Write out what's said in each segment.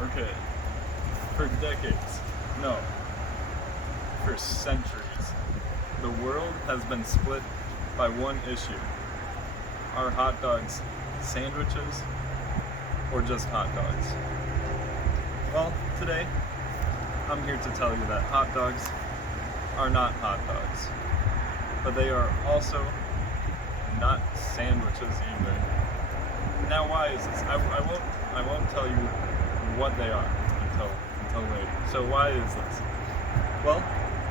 Okay, for decades, no, for centuries, the world has been split by one issue. Are hot dogs sandwiches or just hot dogs? Well, today, I'm here to tell you that hot dogs are not hot dogs, but they are also not sandwiches either. Now, why is this? I won't tell you what they are until later. So why is this? Well,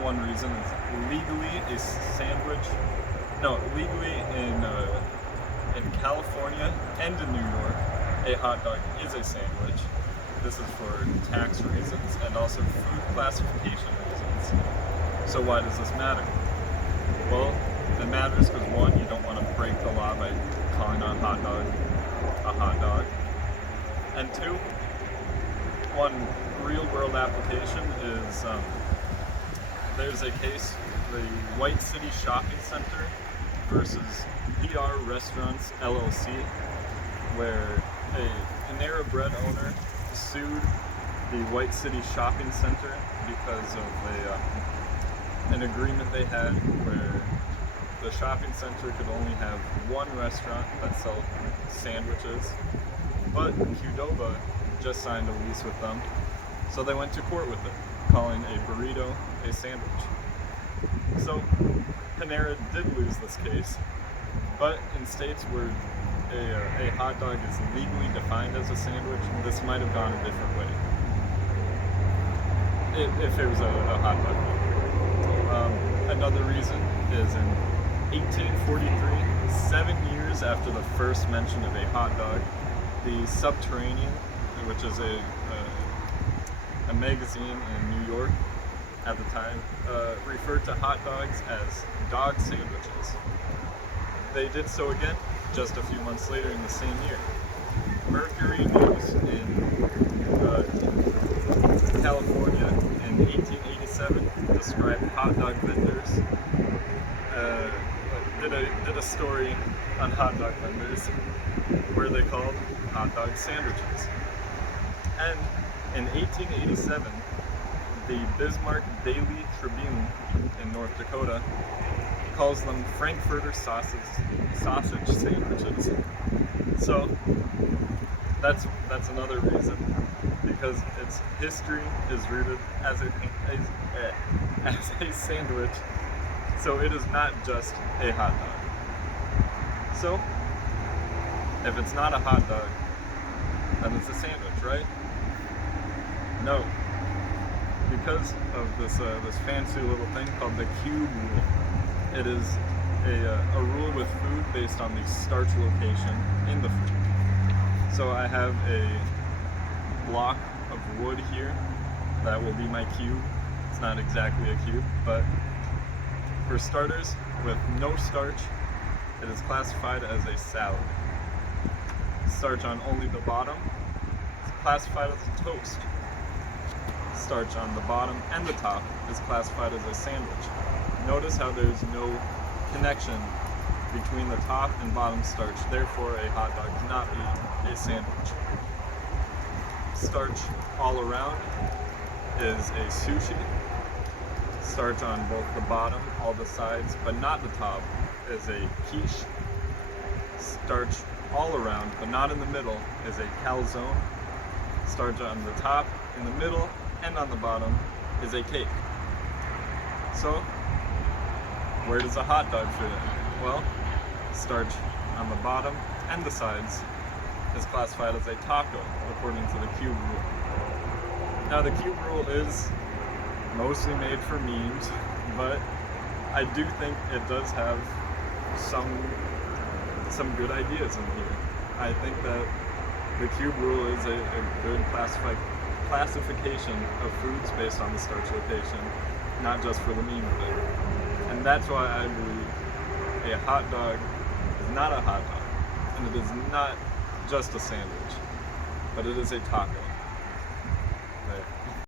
one reason is legally a sandwich. No, legally in California and in New York, a hot dog is a sandwich. This is for tax reasons and also food classification reasons. So why does this matter? Well, it matters because one, you don't want to break the law by calling a hot dog a hot dog. And two, one real world application is there's a case, the White City Shopping Center versus PR Restaurants LLC, where a Panera Bread owner sued the White City Shopping Center because of an agreement they had where the shopping center could only have one restaurant that sold sandwiches, but Qdoba just signed a lease with them, so they went to court with it, calling a burrito a sandwich. So Panera did lose this case, but in states where a hot dog is legally defined as a sandwich, this might have gone a different way if it was a hot dog. Another reason is in 1843, 7 years after the first mention of a hot dog, the Subterranean, which is a magazine in New York at the time, referred to hot dogs as dog sandwiches. They did so again just a few months later in the same year. Mercury News in California in 1887 described hot dog vendors, did a story on hot dog vendors where they called hot dog sandwiches. And in 1887, the Bismarck Daily Tribune in North Dakota calls them Frankfurter sausage sandwiches. So that's another reason, because its history is rooted as a sandwich, so it is not just a hot dog. So if it's not a hot dog, then it's a sandwich, right? No, because of this fancy little thing called the cube rule. It is a rule with food based on the starch location in the food. So I have a block of wood here that will be my cube. It's not exactly a cube, but for starters, with no starch, it is classified as a salad. Starch on only the bottom is classified as a toast. Starch on the bottom and the top is classified as a sandwich. Notice how there's no connection between the top and bottom starch, therefore a hot dog cannot be a sandwich. Starch all around is a sushi. Starch on both the bottom, all the sides, but not the top, is a quiche. Starch all around, but not in the middle, is a calzone. Starch on the top, in the middle, and on the bottom is a cake. So, where does a hot dog fit in? Well, starch on the bottom and the sides is classified as a taco, according to the cube rule. Now, the cube rule is mostly made for memes, but I do think it does have some good ideas in here. I think that the cube rule is a good classification of foods based on the starch location, not just for the meme of it. And that's why I believe a hot dog is not a hot dog, and it is not just a sandwich, but it is a taco.